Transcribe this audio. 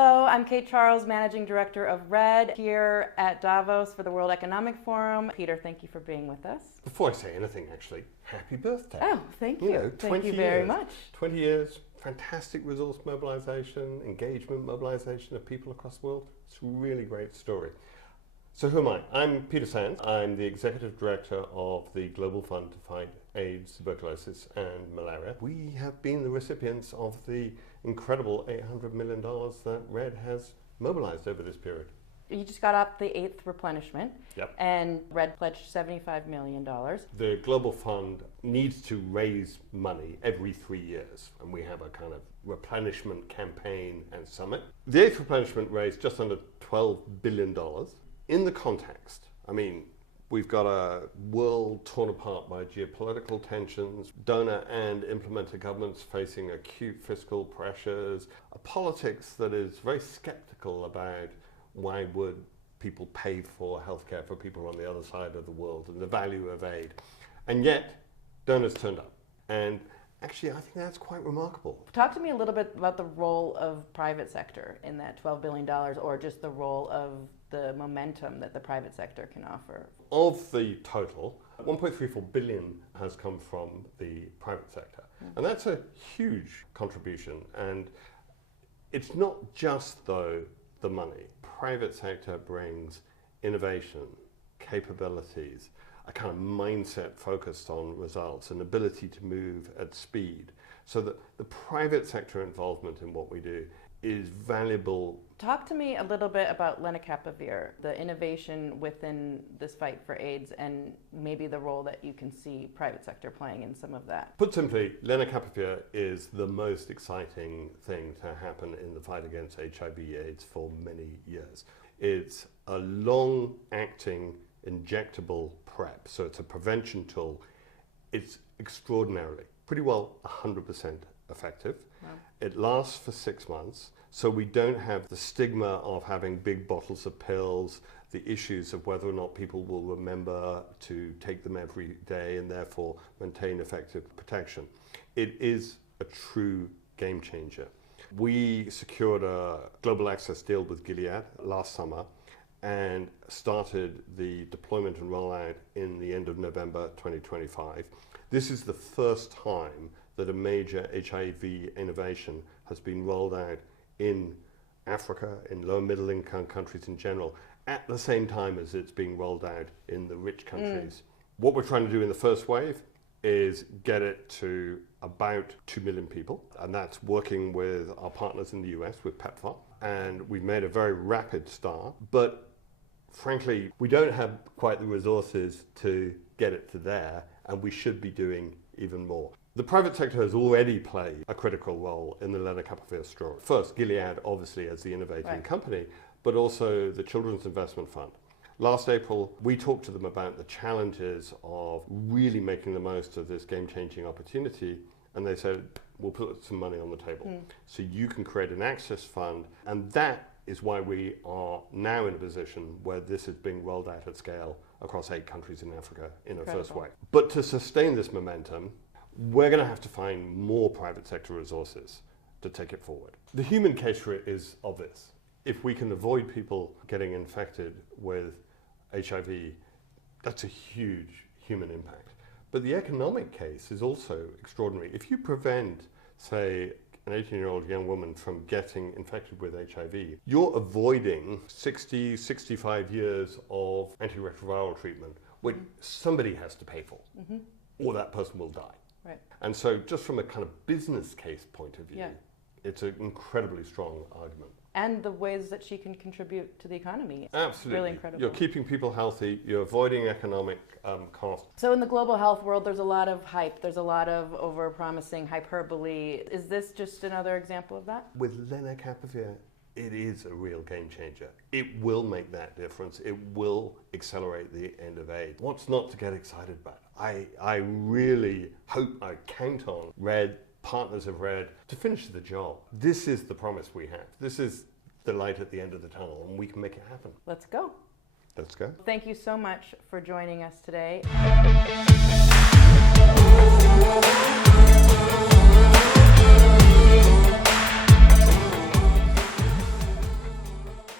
Hello, I'm Kate Charles, Managing Director of RED here at Davos for the World Economic Forum. Peter, thank you for being with us. Before I say anything, actually, happy birthday. Oh, thank you. You know, Thank you very years, much. 20 years, fantastic resource mobilization, engagement mobilization of people across the world. It's a really great story. So who am I? I'm Peter Sands. I'm the Executive Director of the Global Fund to Fight AIDS, Tuberculosis and Malaria. We have been the recipients of the incredible $800 million that RED has mobilized over this period. You just got off the 8th replenishment, Yep. and RED pledged $75 million. The Global Fund needs to raise money every 3 years, and we have a kind of replenishment campaign and summit. The 8th replenishment raised just under $12 billion. In the context, I mean, we've got a world torn apart by geopolitical tensions, donor and implementer governments facing acute fiscal pressures, a politics that is very skeptical about why would people pay for healthcare for people on the other side of the world and the value of aid. And yet, donors turned up. And actually, I think that's quite remarkable. Talk to me a little bit about the role of private sector in that $12 billion, or just the role of the momentum that the private sector can offer. Of the total, 1.34 billion has come from the private sector. And that's a huge contribution. And it's not just, though, the money. Private sector brings innovation, capabilities, a kind of mindset focused on results, an ability to move at speed. So that the private sector involvement in what we do is valuable. Talk to me a little bit about lenacapavir, the innovation within this fight for AIDS, and maybe the role that you can see private sector playing in some of that. Put simply, lenacapavir is the most exciting thing to happen in the fight against HIV/AIDS for many years. It's a long-acting injectable PrEP, so it's a prevention tool. It's extraordinarily, pretty well 100% effective. Wow. It lasts for 6 months, so we don't have the stigma of having big bottles of pills, the issues of whether or not people will remember to take them every day and therefore maintain effective protection. It is a true game changer. We secured a global access deal with Gilead last summer and started the deployment and rollout in the end of November 2025. This is the first time that a major HIV innovation has been rolled out in Africa, in low and middle income countries in general, at the same time as it's being rolled out in the rich countries. What we're trying to do in the first wave is get it to about 2 million people, and that's working with our partners in the US, with PEPFAR, and we've made a very rapid start, but frankly, we don't have quite the resources to get it to there, and we should be doing even more. The private sector has already played a critical role in the lenacapavir story. First, Gilead, obviously, as the innovating company, but also the Children's Investment Fund. Last April, we talked to them about the challenges of really making the most of this game-changing opportunity, and they said, we'll put some money on the table. So you can create an access fund, and that is why we are now in a position where this is being rolled out at scale across 8 countries in Africa in a first wave. But to sustain this momentum, we're going to have to find more private sector resources to take it forward. The human case for it is obvious. If we can avoid people getting infected with HIV, that's a huge human impact. But the economic case is also extraordinary. If you prevent, say, an 18-year-old young woman from getting infected with HIV, you're avoiding 60, 65 years of antiretroviral treatment, which somebody has to pay for, or that person will die. Right. And so just from a kind of business case point of view, it's an incredibly strong argument. And the ways that she can contribute to the economy. Absolutely. Really incredible. You're keeping people healthy, you're avoiding economic costs. So in the global health world, there's a lot of hype, there's a lot of over-promising hyperbole. Is this just another example of that? With lenacapavir, it is a real game changer. It will make that difference. It will accelerate the end of AIDS. What's not to get excited about? I really hope, I count on RED, partners of RED, to finish the job. This is the promise we have. This is the light at the end of the tunnel, and we can make it happen. Let's go. Let's go. Thank you so much for joining us today.